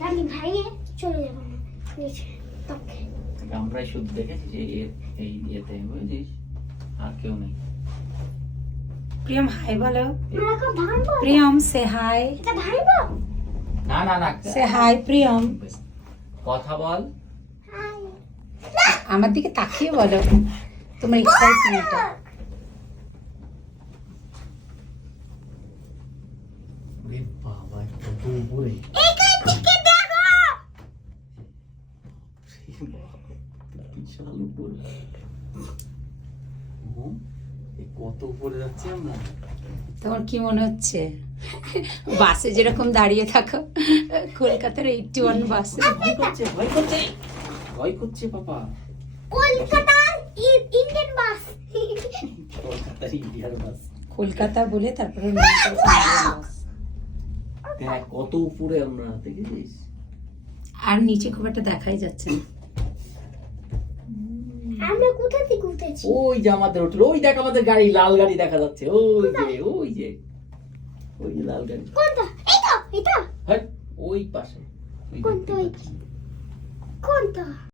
আমি ভাইয়ে চলে যাব আমরাই শুধু দেখেছি যে এই ইয়েতে বুঝেছিস? আর কেউ নেই। প্রিয়ম হাই বলো। প্রিয়ম সে হাই না না না। সে হাই প্রিয়ম। কথা বল। আমার দিকে তাকিয়ে বলো। তোমার এক্সাইটমেন্ট বাবা কত উপরে এখান থেকে দেখো বিশাল উপরে কত উপরে যাচ্ছি আমরা? তোমার কি মনে হচ্ছে? বাসে যেরকম দাঁড়িয়ে থাকো কলকাতার এইটটি ওয়ান বাসে। ভয় করছে ভয় করছে ভয় করছে বাবা কলকাতার ইন্ডিয়ান বাস কলকাতার ইন্ডিয়ার বাস কলকাতা বলে তারপরে দেখ কত উপরে আমরা দেখেছিস? আর নিচে খুব একটা দেখাই যাচ্ছে না। আমরা কোথা থেকে উঠেছি? ওই যে আমাদের হোটেল ওই দেখ আমাদের গাড়ি লাল গাড়ি দেখা যাচ্ছে। ওই যে ওই যে ওই যে লাল গাড়ি। কোনটা? এটা এটা? হ্যাঁ ওই পাশে। কোনটা ওই কোনটা?